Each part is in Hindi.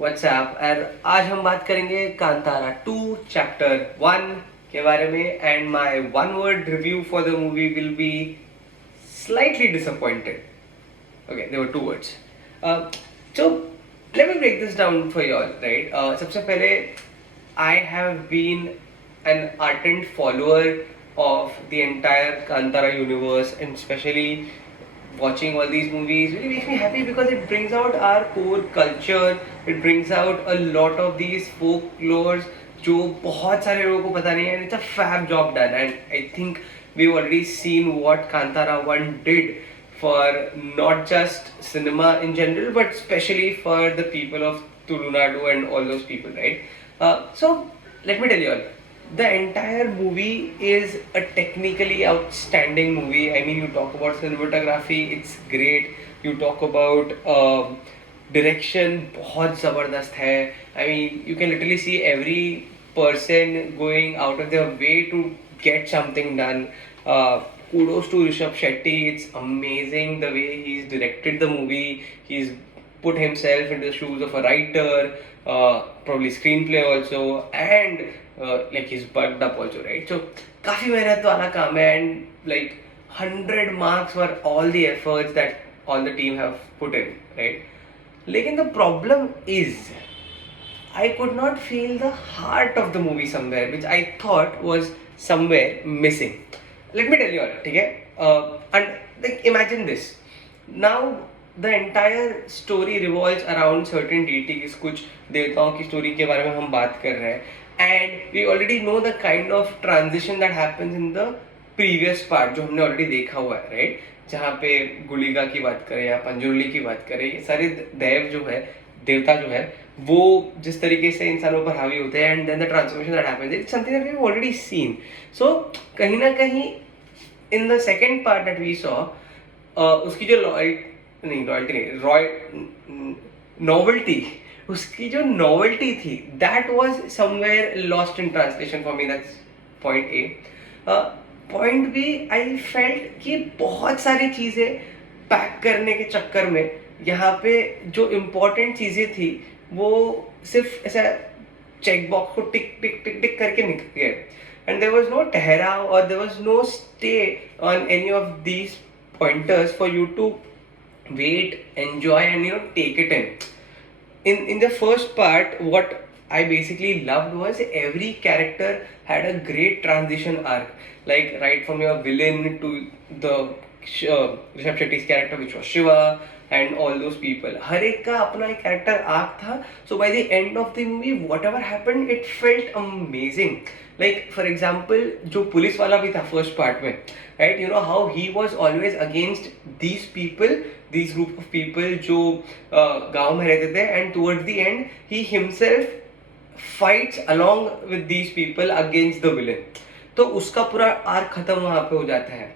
व्हाट्सएप और आज हम बात करेंगे कांतारा 2 चैप्टर 1 के बारे में and my one word review for the movie will be slightly disappointed. Okay, there were two words. So let me break this down for you all, right? सबसे पहले I have been an ardent follower of the entire Kantara universe, and especially watching all these movies really makes me happy because it brings out our core culture. It brings out a lot of these folklores जो बहुत सारे लोगों को पता नहीं है, and it's a fab job done. And I think we've already seen what Kantara 1 did for not just cinema in general, but especially for the people of Tulunadu and all those people, right? So let me tell you all, the entire movie is a technically outstanding movie. I mean, you talk about cinematography, it's great. You talk about direction, बहुत ज़बरदस्त है. I mean, you can literally see every person going out of their way to get something done. Kudos to Rishabh Shetty. It's amazing the way he's directed the movie. He's put himself into the shoes of a writer, probably screenplay also, and like he's bugged up also, right? So काफी मेहनत वाला काम है, and like 100 marks for all the efforts that all the team have put in, right? लेकिन the problem is I could not feel the heart of the movie somewhere, which I thought was somewhere missing. Let me tell you all, ठीक है? And like imagine this. Now the entire story revolves around certain deities. कुछ देवताओं की story के बारे में हम बात कर रहे हैं. And we already know the kind of transition that happens in the previous part जो हमने already देखा हुआ है, right? जहाँ पे गुलिगा की बात करें या पंजुर्ली की बात करें, ये सारे देव जो है, देवता जो है, वो जिस तरीके से इंसानों पर हावी होते हैं, and then the transformation that happens, it's something that we have already seen. So कहीं ना कहीं in the second part that we saw, उसकी जो लॉयल्टी नहीं, नॉवेल्टी, उसकी जो नॉवेल्टी थी, that was somewhere lost in translation for me. That's point A. Point B, I felt कि बहुत सारी चीज़ें पैक करने के चक्कर में यहाँ पे जो इम्पोर्टेंट चीज़ें थी वो सिर्फ ऐसा चेक बॉक्स को टिक टिक टिक टिक करके निकल गए, एंड देयर वाज नो ठहराव और there was no stay on any of these pointers for you to wait, enjoy, and take it in. In the first part, what I basically loved was every character had a great transition arc, like right from your villain to the Rishabh Shetty's character, which was Shiva, and all those people. हर एक का अपना एक character arc था. So by the end of the movie, whatever happened, it felt amazing. Like for example, जो पुलिस वाला भी था first part में, right? You know how he was always against these people, these group of people जो गांव में रहते थे, and towards the end he himself fights along with these people against the villain. तो उसका पूरा आर्क खत्म वहाँ पे हो जाता है.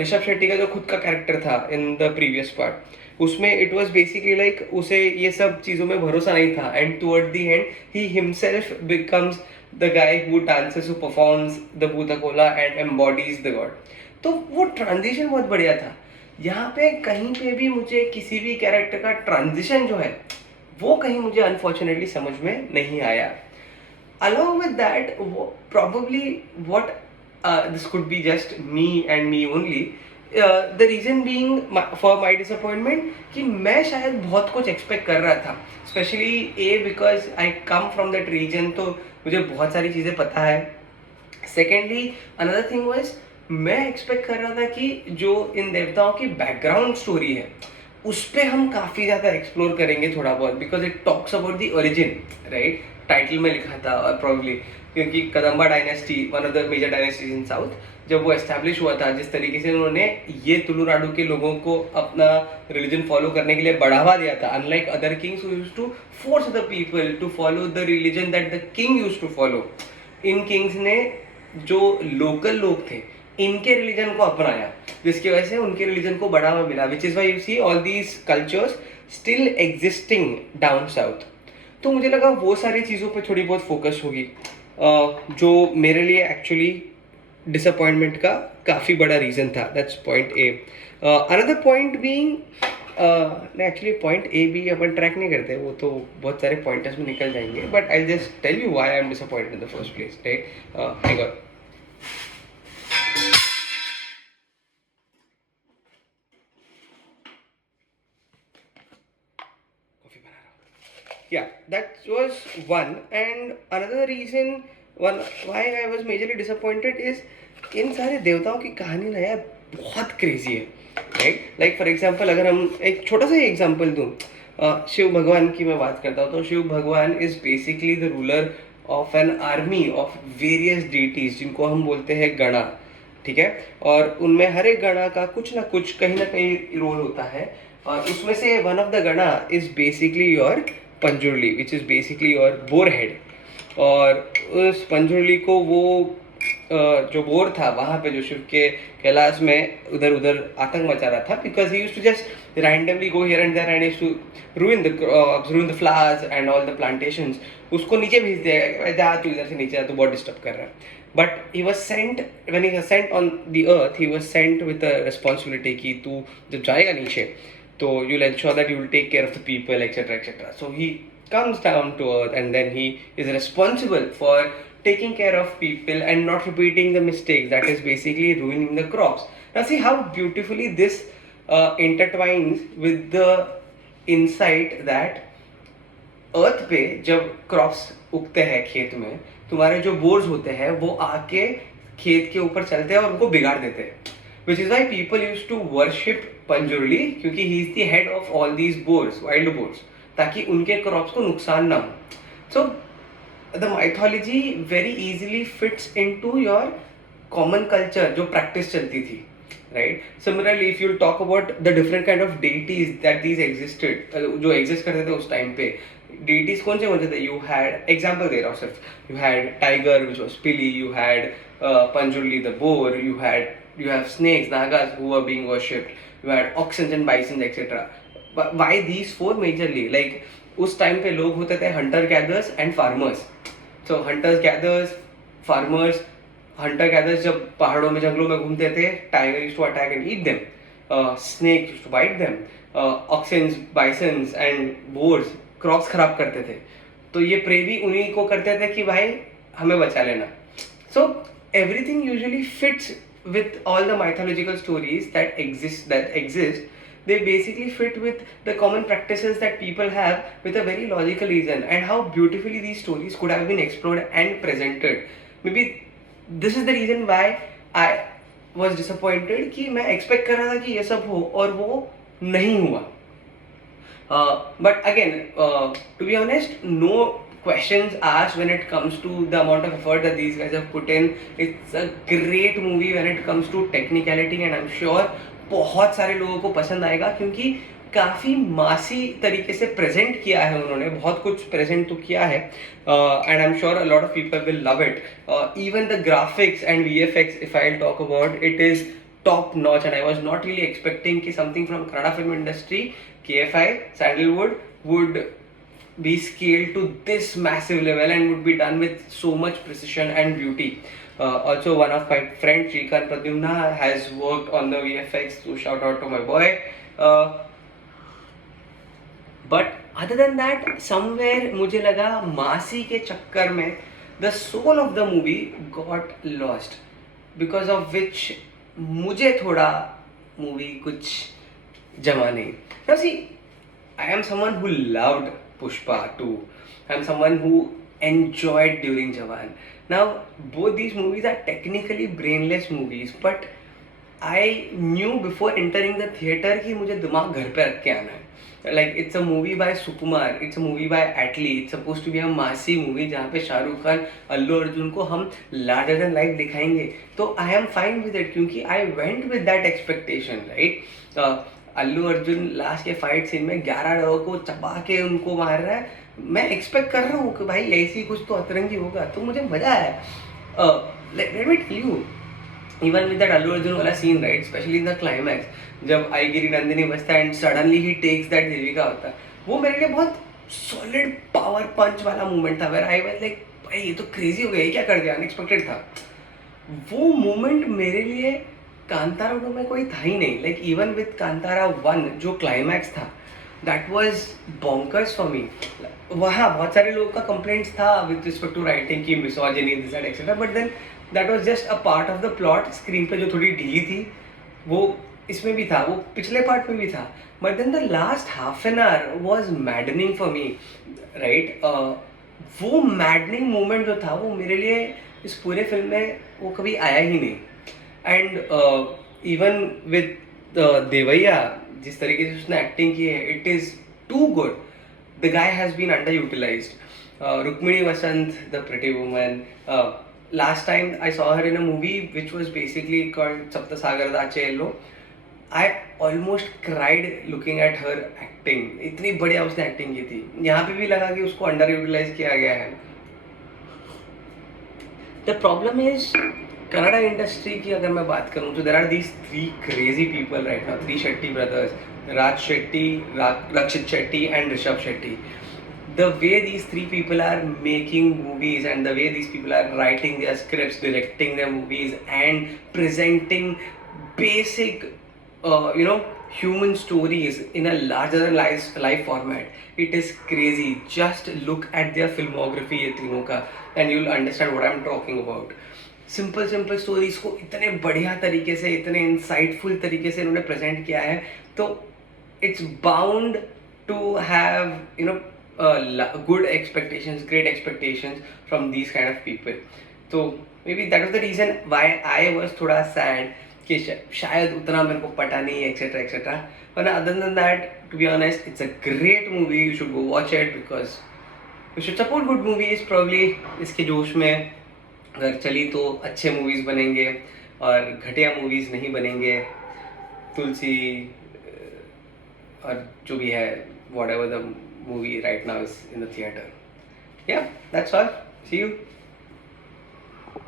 ऋषभ शेट्टी का जो खुद का कैरेक्टर था इन द प्रीवियस पार्ट, उसमें इट वाज बेसिकली लाइक उसे ये सब चीज़ों में भरोसा नहीं था, and toward the end he himself becomes the guy who dances, who performs the Bhootakola and embodies the god. तो वो ट्रांजिशन बहुत बढ़िया था. यहाँ पे कहीं पे भी मुझे किसी भी कैरेक्टर का ट्रांजिशन जो है वो कहीं मुझे अनफॉर्चुनेटली समझ में नहीं आया. Along with that, probably what this could be just me and me only. The reason being for my disappointment कि मैं शायद बहुत कुछ expect कर रहा था, especially because I come from that region, तो मुझे बहुत सारी चीज़ें पता है. Secondly, another thing was मैं expect कर रहा था कि जो इन देवताओं की background story है उस पर हम काफ़ी ज़्यादा एक्सप्लोर करेंगे थोड़ा बहुत, because it talks about the origin, right? Title में लिखा था, और प्रॉब्ली क्योंकि Kadamba dynasty, one of the major dynasties in south, जब वो एस्टैब्लिश हुआ था, जिस तरीके से उन्होंने ये तुलुनाडु के लोगों को अपना रिलीजन फॉलो करने के लिए बढ़ावा दिया था, unlike other kings who used to force other people to follow the religion that the king used to follow. इन किंग्स ने जो लोकल लोग थे इनके रिलीजन को अपनाया, जिसकी वजह से उनके रिलीजन को बढ़ावा मिला, which is why you see all these cultures still existing down south. तो मुझे लगा वो सारी चीज़ों पे थोड़ी बहुत फोकस होगी, जो मेरे लिए एक्चुअली डिसअपॉइंटमेंट का काफ़ी बड़ा रीज़न था. That's point A. Another point being नहीं, एक्चुअली पॉइंट ए बी अपन ट्रैक नहीं करते, वो तो बहुत सारे पॉइंटर्स में निकल जाएंगे, but I just tell you why I am disappointed in the first place, right? I got yeah, that was one. And another reason one why I was majorly disappointed is इन सारे देवताओं की कहानी ना यार बहुत क्रेजी है, राइट? लाइक फॉर एग्जांपल अगर हम एक छोटा सा ही एग्जांपल दूं, शिव भगवान की मैं बात करता हूँ, तो शिव भगवान is basically the ruler of an army of various deities जिनको हम बोलते हैं गणा, ठीक है? और उनमें हर एक गणा का कुछ ना कहीं रोल होता है, और उसमें से वन ऑफ द गणा is basically your Panjurli, which is basically your boar head. और उस पंजुर्ली को वो जो बोर था वहाँ पे जो शिव के कैलाश में उधर उधर आतंक मचा रहा था, because he used to just randomly go here and there and used to ruin the flowers and all the plantations, उसको नीचे भेज दिया, जा तू इधर से नीचे जा, तू बहुत डिस्टर्ब कर रहा है। But he was sent, when he was sent on the earth, he was sent with a responsibility कि तू जब जाएगा नीचे तो you'll ensure that you will take care of the people, etc., etc. So he comes down to earth and then he is responsible for taking care of people and not repeating the mistakes that is basically ruining the crops. Now see how beautifully this intertwines with the insight that अर्थ पे जब क्रॉप्स उगते हैं खेत में, तुम्हारे जो बोर्स होते हैं वो आके खेत के ऊपर चलते हैं और उनको बिगाड़ देते हैं, which is why people use to worship Panjurli, क्योंकि he is the head of all these boars, wild boars, ताकि उनके क्रॉप्स को नुकसान ना हो। So the mythology very easily fits into your common culture जो प्रैक्टिस चलती थी, right? Similarly, if you talk about the different kind of deities that these existed, जो exist करते थे उस time पे, deities कौन से होते थे? You had example there of सिर्फ, you had tiger which was Pili, you had Panjurli the boar, you have snakes, nagas who were being worshipped, you had oxen and bisons, etc. But why these four majorly? Like उस time पे लोग होते थे hunter gatherers and farmers. So hunters gatherers, farmers, hunter gatherers जब पहाड़ों में जंगलों में घूमते थे, tiger used to attack and eat them, snake used to bite them, oxens, bisons and boars crops खराब करते थे, तो ये प्रे भी उन्हीं को करते थे कि भाई हमें बचा लेना। So everything usually fits with all the mythological stories that exist, they basically fit with the common practices that people have with a very logical reason, and how beautifully these stories could have been explored and presented. Maybe this is the reason why I was disappointed कि मैं expect कर रहा था कि ये सब हो और वो नहीं हुआ। But again, to be honest, no questions asked when it comes to the amount of effort that these guys have put in. It's a great movie when it comes to technicality, and I'm sure बहुत सारे लोगों को पसंद आएगा, क्योंकि काफ़ी मासी तरीके से प्रेजेंट किया है उन्होंने, बहुत कुछ प्रेजेंट तो किया है, and I am sure a lot of people will love it. Even the graphics and VFX, if I talk about, it is top notch, and I was not really expecting कि something from Kannada film industry, KFI, Sandalwood, would be scaled to this massive level and would be done with so much precision and beauty. Also, one of my friends, Shrikant Pradyumna, has worked on the VFX, so shout out to my boy. But other than that, somewhere मुझे लगा मासी के चक्कर में the soul of the movie got lost, because of which मुझे थोड़ा मूवी कुछ जमा नहीं। Now see, I am someone who loved Pushpa 2. I am someone who enjoyed during Jawan. Now both these movies are technically brainless movies, but I knew before entering the theater कि मुझे दिमाग घर पे रख के आना है। Like it's a movie by Sukumar, it's a movie by Atlee, it's supposed to be a मासी movie जहाँ पे शाहरुख खान, अल्लू अर्जुन को हम larger than life दिखाएंगे, तो I am fine with it, क्योंकि I went with that expectation, right? Allu Arjun last के फाइट सीन में 11 लोगों को चबा के उनको मार रहा है, मैं एक्सपेक्ट कर रहा हूँ कि भाई ऐसी कुछ तो अतरंगी होगा, तो मुझे मजा आया। Let me tell you, even with that Allu Arjun wala scene, right, especially in the climax, जब आईगिरी नंदिनी बजता है and suddenly he takes that Devika होता है, वो मेरे लिए बहुत सॉलिड पावर पंच वाला मूवमेंट था, वेयर आई वाज लाइक भाई ये तो क्रेजी हो गया, ये क्या कर दिया, अनएक्सपेक्टेड था। वो मूवमेंट मेरे लिए कांतारा 2 में कोई था ही नहीं. लाइक इवन विद कांतारा 1 जो क्लाइमैक्स था, that was bonkers for me. वहाँ बहुत सारे लोगों का कंप्लेंट्स था विद रिस्पेक्ट टू राइटिंग की misogyny this that etcetera, but then that was just a part of the plot. Screen पे जो थोड़ी ढीली थी वो इसमें भी था, वो पिछले पार्ट में भी था. But then the last half an hour was maddening for me, right. वो मैडनिंग मोमेंट जो था वो मेरे लिए इस पूरे फिल्म में वो कभी आया ही नहीं. एंड इवन विद देवैया, जिस तरीके से उसने एक्टिंग की है, it is too good. The guy has been underutilised. Rukmini Vasanth, the pretty woman, last time I saw her in a movie which was basically called Saptasagar Dachello. I almost cried looking at her acting. इतनी बढ़िया उसने एक्टिंग की थी. यहाँ पे भी लगा कि उसको अंडर यूटिलाइज किया गया है. The problem is Kannada industry की अगर मैं बात करूँ तो there are these 3 crazy people right now. 3 Shetty brothers, Raj Shetty, Rakshit Shetty and Rishab Shetty. The way these 3 people are making movies and the way these people are writing their scripts, directing their movies and presenting basic human stories in a larger than life format, it is crazy. Just look at their filmography ये तीनों का and you'll understand what I'm talking about. Simple stories को इतने बढ़िया तरीके से, इतने इंसाइटफुल तरीके से इन्होंने प्रेजेंट किया है, तो it's bound to have good expectations, great expectations from these kind of people. So maybe that was the reason why I was थोड़ा sad कि शायद उतना मेरे को पता नहीं etcetera etcetera. But other than that, to be honest, it's a great movie. You should go watch it because you should support good movies. Probably इसके जोश में अगर चली तो अच्छे मूवीज़ बनेंगे और घटिया मूवीज़ नहीं बनेंगे. तुलसी और जो भी है, whatever the movie right now is in the theater. Yeah, that's all. See you.